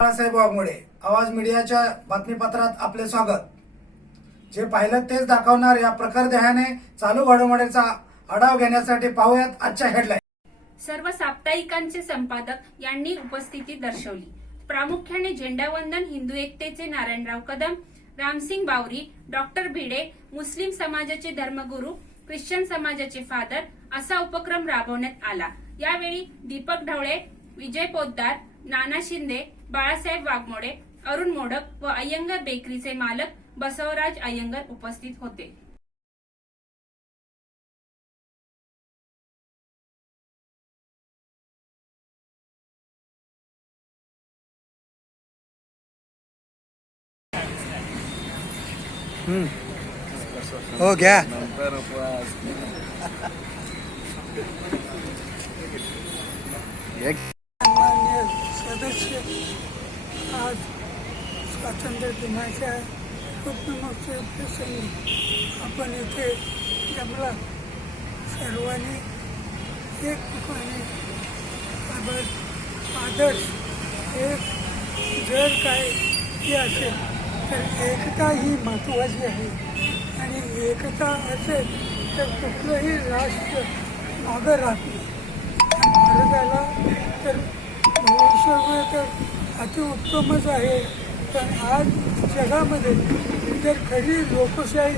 बाळासाहेब वाघमोडे आवाज मीडियाच्या बातमीपत्रात आपले स्वागत. जे पाहिलं तेच दाखवणार या प्रखर देहाने चालू घडामोडीचा आढावा घेण्यासाठी पाहूयात आजच्या हेडलाईन सर्व साप्ताहिकांचे संपादक यांनी उपस्थिती दर्शवली. प्रामुख्याने झेंडावंदन हिंदू एकतेचे नारायणराव कदम रामसिंग बावरी डॉक्टर भिडे मुस्लिम समाजाचे धर्मगुरू ख्रिश्चन समाजाचे फादर असा उपक्रम राबवण्यात आला. यावेळी दीपक ढवळे विजय पोद्दार नाना शिंदे बाळासाहेब वाघमोडे अरुण मोडक व अय्यंगर बेकरीचे मालक बसवराज अय्यंगर उपस्थित होते. हो घ्या. मान्य सदस्य आज स्वातंत्र्य दिनाच्या उपमुख्य प्रसंगी आपण इथे जमला. सर्वांनी एक ठिकाणी आदर्श एक जर काय हे असेल तर एकता ही महत्त्वाची आहे. आणि एकता असेल तर कुठलंही राष्ट्र मागं राहत नाही. भारताला तर भविष्यामुळे तर अतिउत्तमच आहे. पण आज जगामध्ये जर खरी लोकशाही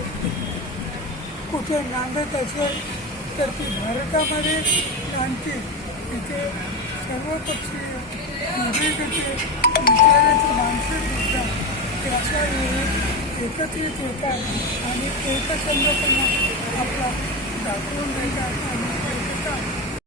कुठे नांदत असेल तर ती भारतामध्ये क्रांती तिथे सर्वपक्षीय विविधते विचाराची माणसं सुद्धा त्याच्या वेळी एकत्रित होतात आणि एकसंघपणा आपला दाखवून